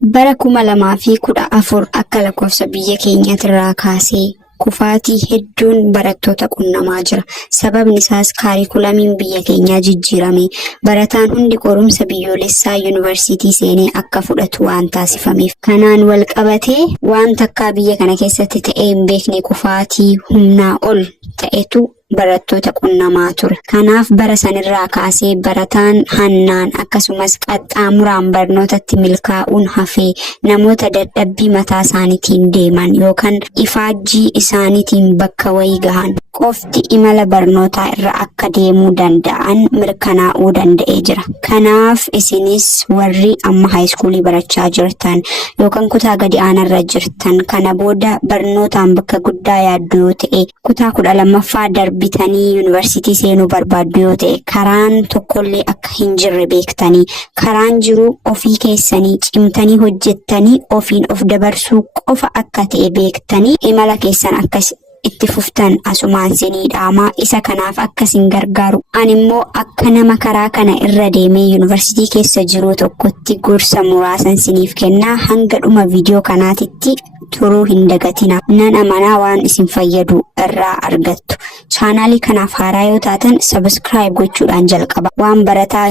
Bara 2014 akka lakkoofsa biyya keenyaatirraa kaasee kufaatii hedduun barattoota qunnamaa jira. Sababni isaas kaarikulamiin biyya keenyaa jijjiirame. Barataan hundi qorumsa biyyoolessaa yuunivarsiitii seenee akka fudhatu waan taasifameef. Kanaan wal qabatee waan takkaa biyya kana keessatti ta'ee hin beekne kufaatii humnaa ol ta'etu barattoota qunnamaa ture. Kanaaf bara sanirraa kaasee barataan hannaan akkasumas qaxxaamuraan barnootatti milkaa'uun hafee namoota dadhabbii mataa isaaniitiin deeman yookaan ifaajjii isaaniitiin bakka wayii gahan qofti imala barnootaa irra akka deemuu danda'an mirkanaa'uu danda'ee jira. Kanaaf isinis warri amma haayiskuulii barachaa jirtan yookaan kutaa gadi aanarra jirtan kana booda barnootaan bakka guddaa yaaddu yoo ta'e kutaa 12ffaa bitanii yuunivarsiitii seenuu barbaaddu yoo ta'e karaan tokkollee akka hin jirre beektanii karaan jiru ofii keessanii cimtanii hojjettanii ofiin of dabarsuu qofa akka ta'e beektanii imala keessan akkas itti fuftan asumaan sinii dhaamaa isa kanaaf akkasin gargaaru. Ani immoo akka nama karaa kana irra deemee yuunivarsiitii keessa jiru tokkotti gorsa muraasan siniif kennaa hanga dhuma viidiyoo kanaatitti turuu hin dagatina. Nan amanaa waan isin fayyadu irraa argattu. Chaanaalii kanaaf haaraa yoo taatan sabiskiraayib gochuudhaan jalqaba. Waan barataa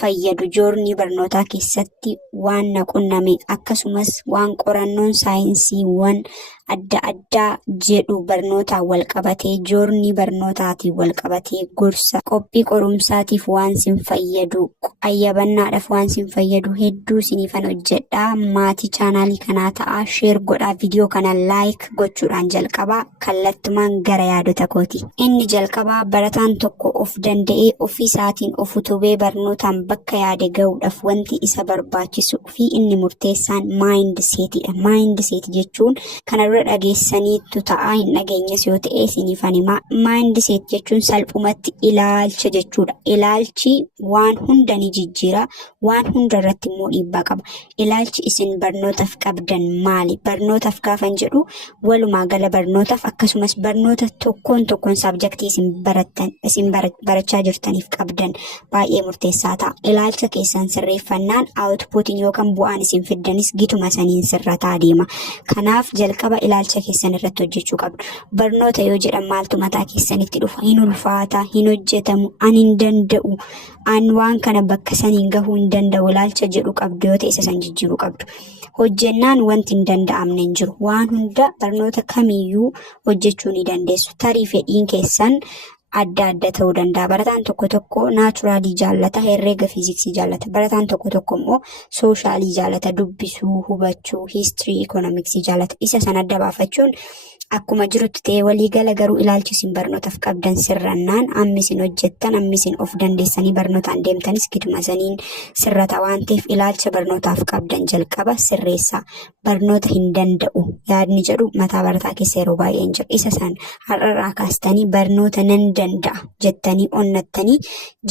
fayyadu joornii barnootaa keessatti waan na qunname akkasumas waan qorannoon saayinsiiwwan adda addaa jedhu barnootaan wal qabatee joornii barnootaatiin wal qabatee gorsa qophii qorumsaatiif waan sin fayyadu qayyabannaadhaaf waan sin fayyadu hedduu sinifan hojjedhaa. Maatii chaanaalii kanaa ta'aa sheer godhaa viidiyoo kana laayik gochuudhaan jalqabaa kallattumaan gara yaadota kooti. Inni jalqabaa barataan tokko of danda'ee ofii isaatiin of utubee barnootaan bakka yaade ga'uudhaaf wanti isa barbaachisu fi inni murteessaan maayindi seetiidha. Maayindi seeti jechuun kana dhageessaniitu ta'aa hin dhageenyes yoo ta'e sinifan himaa. Maayindi seet jechuun salphumatti ilaalcha jechuudha. Ilaalchi waan hunda ni jijjiira, waan hunda irratti immoo dhiibbaa qaba. Ilaalchi isin barnootaaf qabdan maali? Barnootaaf gaafan jedhu walumaa gala barnootaaf akkasumas barnoota tokkoon saabjektii isin barachaa jirtaniif qabdan baay'ee murteessaa ta'a. Ilaalcha keessan sirreeffannaan aawutpuutiin yookaan bu'aan isin fiddanis gituma saniin sirrataa deema. Kanaaf jalqaba ilaalcha keessan irratti hojjechuu qabdu. Barnoota yoo jedhan maaltu mataa keessanitti dhufa? Hin ulfaata, hin hojjetamu, ani hin danda'u, an waan kana bakka saniin gahuu hin danda'u ilaalcha jedhu qabdu yoo ta'e isa san jijjiiruu qabdu. Hojjennaan wanti hin danda'amne hin jiru. Waan hunda barnoota kamiyyuu hojjechuu ni dandeessu. Tarii fedhiin keessan adda adda ta'uu danda'a. Barataan tokko naachuraalii jaallata, herreega fiiziksii jaallata. Barataan tokko immoo sooshalii jaallata, dubbisuu, hubachuu, hiistirii, ikoonomiksii jaallata. Isa san adda baafachuun akkuma jirutti ta'ee waliigala garuu ilaalchi isin barnootaaf qabdan sirrannaan amma isin hojjettan amma isin of dandeessanii barnootaan deemtanis giduma saniin sirrata waan ta'eef ilaalcha barnootaaf qabdan jalqaba sirreessaa. Barnoota hin danda'u yaadni jedhu mataa barataa keessa yeroo baay'ee hin jiru. Isa san har'arraa kaastanii barnoota nan danda'a jettanii onnattanii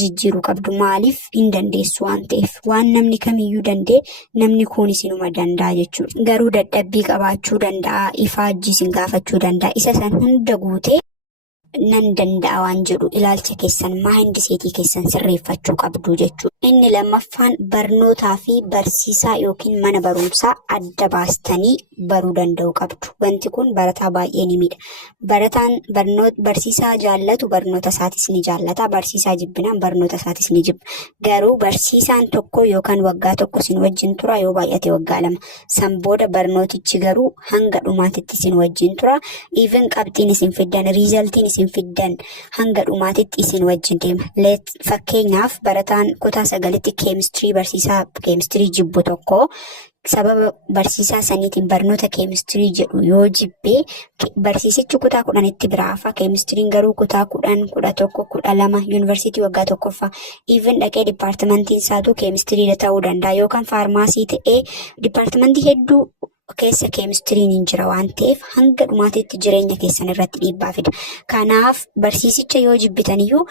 jijjiiruu qabdu. Maaliif hin dandeessu waan ta'eef waan namni kamiyyuu danda'e namni kun isinuma danda'a jechuudha. Garuu dadhabbii qabaachuu danda'a, ifaajjii isin gaafachuu danda'a. Isa san hunda guutee nan danda'a waan jedhu ilaalcha keessan maayindi seetii keessan sirreeffachuu qabdu jechuudha. Inni lammaffaan barnootaa fi barsiisaa yookiin mana barumsaa adda baastanii baruu danda'uu qabdu. Wanti kun barataa baay'ee ni miidha. Barataan barsiisaa jaallatu barnoota isaatis ni jaallata. Barsiisaa jibbinaan barnoota isaatis ni jibba. Garuu barsiisaan tokko yookaan waggaa tokko isin wajjin tura yoo baay'ate waggaa 2. San booda barnootichi garuu hanga dhumaatitti isin wajjin tura. Even qabxiin isin fiddan, riizaltiin isin fiddan hanga dhumaatitti isin wajjin deema. Fakkeenyaaf barataan kutaa 9tti keemistirii barsiisaa keemistirii jibbu tokko sababa barsiisaa saniitiin barnoota keemistirii jedhu yoo jibbee barsiisichi kutaa 10tti biraafa keemistiriin garuu kutaa 10, 11, 12 yuunivarsiitii waggaa tokkoffaa even dhaqee dipaartimentiin isaatu keemistiriidha ta'uu danda'a yookaan faarmaasii ta'ee dipaartimentii hedduu keessa keemistiriin hin jira waan ta'eef hanga dhumaatitti jireenya keessan irratti dhiibbaa fida. Kanaaf barsiisicha yoo jibbitaniyyuu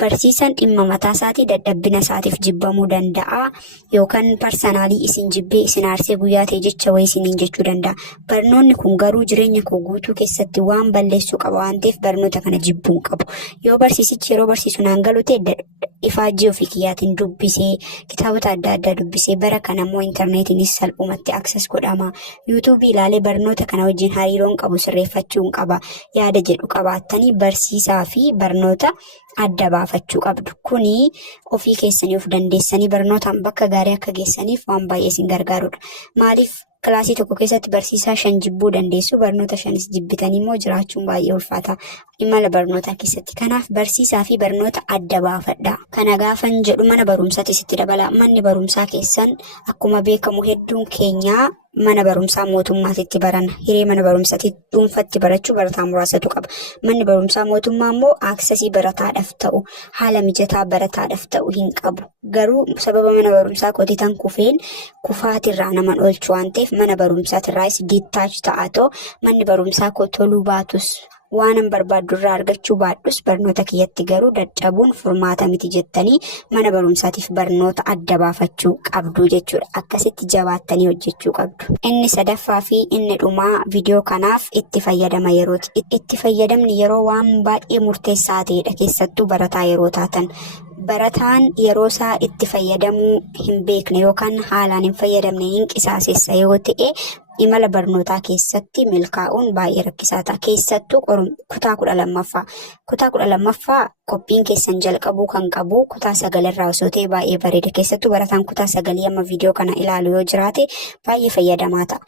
barsiisaan dhimma mataa isaatii dadhabbina isaatiif jibbamuu danda'a yookaan parsanaalii isin jibbee isin aarsee guyyaa ta'e jecha wayii isiniin jechuu danda'a. Barnoonni kun garuu jireenya koo guutuu keessatti waan balleessuu qaba waan ta'eef barnoota kana jibbuun qabu. Yoo barsiisichi yeroo barsiisu naan galu ta'e ifaajjii ofii kiyyaatiin dubbisee kitaabota adda addaa dubbisee bara kana immoo intarneetiinis salphumatti akses godhama. Yuutuubii ilaalee barnoota kana wajjin hariiroon qabu sirreeffachuun qaba yaada jedhu qabaattanii barsiisaa fi barnoota adda baafachuu qabdu. Kuni ofii keessanii of dandeessanii barnootaan bakka gaarii akka geessaniif waan baay'ee isin gargaarudha. Maaliif kilaasii tokko keessatti barsiisaa 5 jibbuu dandeessu barnoota 5 jibbitanii immoo jiraachuun baay'ee ulfaata imala barnootaa keessatti. Kanaaf barsiisaa fi barnoota adda baafadha. Kana gaafan jedhu mana barumsaatti sitti dabala. Manni barumsaa keessan akkuma beekamu hedduun keenyaa mana barumsaa mootummaatitti baran hiree mana barumsaatti dhuunfatti barachuu barataa muraasatu qaba. Manni barumsaa mootummaa immoo aaksesii barataadhaaf ta'u haala mijataa barataadhaaf ta'u hin qabu. Garuu sababa mana barumsaa kootiitan kufeen kufaatirraa naman oolchu waan ta'eef mana barumsaatirraas diittaachi ta'atoo manni barumsaa koo toluu baatus waanan barbaaddu irraa argachuu baadhus barnoota kiyyatti garuu dadhabuun furmaata miti jettanii mana barumsaatiif barnoota adda baafachuu qabdu jechuudha. Akkasitti jabaattanii hojjechuu qabdu. Inni sadaffaa fi inni dhumaa viidiyoo kanaaf itti fayyadama yerooti. Itti fayyadamni yeroo waan baay'ee murteessaa ta'edha keessattuu barataa yeroo taatan. Barataan yeroo isaa itti fayyadamuu hin beekne yookaan haalaan hin fayyadamne hin qisaasessa yoo ta'e imala barnootaa keessatti milkaa'uun baay'ee rakkisaa ta'a. Keessattuu kutaa 12ffaa. Kutaa 12ffaa qophiin keessan jalqabuu kan qabu kutaa 9 irraa osoo ta'e baay'ee bareeda. Keessattuu barataan kutaa 9 amma viidiyoo kana ilaalu yoo jiraate baay'ee fayyadamaa ta'a.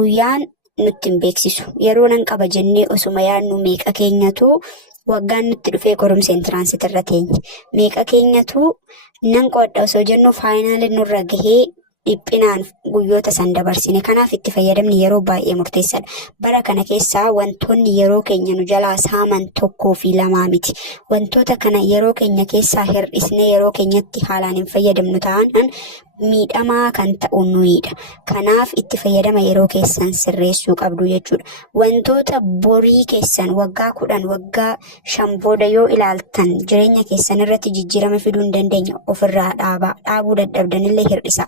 Guyyaan nutti hin beeksisu. Yeroo nan qaba jennee osuma yaadnu meeqa keenyatu waggaan nutti dhufee qorumsa intiraansiitii irra teenye. Meeqa keenyatu nan qoodha osoo jennu faayinaaliin nurra gahee dhiphinaan guyyoota san dabarsine. Kanaaf itti fayyadamni yeroo baay'ee murteessaadha. Bara kana keessaa wantoonni yeroo keenya nu jalaa saaman 1 fi 2 miti. Wantoota kana yeroo keenya keessaa hir'isnee yeroo keenyatti haalaan hin fayyadamnu ta'an miidhamaa kan ta'u nuyidha. Kanaaf itti fayyadama yeroo keessan sirreessuu qabdu jechuudha. Wantoota borii keessan waggaa 10 waggaa 5 booda yoo ilaaltan jireenya keessan irratti jijjiirama fiduu hin dandeenye ofirraa dhaabuu dadhabdanillee hir'isa.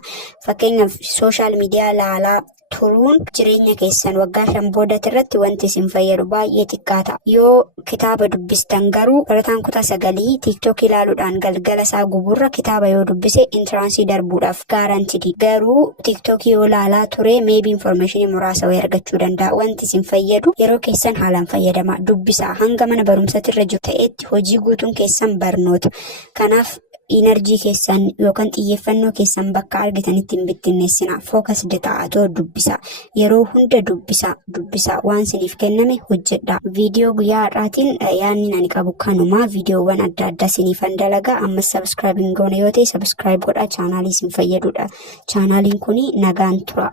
Fakkeenyaaf sooshaal miidiyaa ilaalaa turuun jireenya keessan waggaa 5 boodatti irratti wanti isin fayyadu baay'ee xiqqaata. Yoo kitaaba dubbistan garuu barataan kutaa 9 TikTok ilaaluudhaan galgala isaa guburra kitaaba yoo dubbise intiraansii darbuudhaaf gaarantidii. Garuu TikTok yoo ilaalaa ture maybe information muraasa wayii argachuu danda'a. Wanti isin fayyadu yeroo keessan haalaan fayyadama. Dubbisaa hanga mana barumsaatti irra jiru ta'etti hojii guutuun keessan barnoota. Kanaaf enerjii keessan yookaan xiyyeeffannoo keessan bakka argitanitti hin bittinneessina. Focused ta'atoo dubbisa. Yeroo hunda dubbisa. Waan isiniif kenname hojjedha. Viidiyoo guyyaa har'aatiin yaadni ani qabu kanuma. Viidiyoowwan adda addaa isiniifan dalagaa. Amma subscribe hin goone yoo ta'e subscribe godhaa. Chaanaalii isin fayyadudha. Chaanaaliin kuni nagaan tura.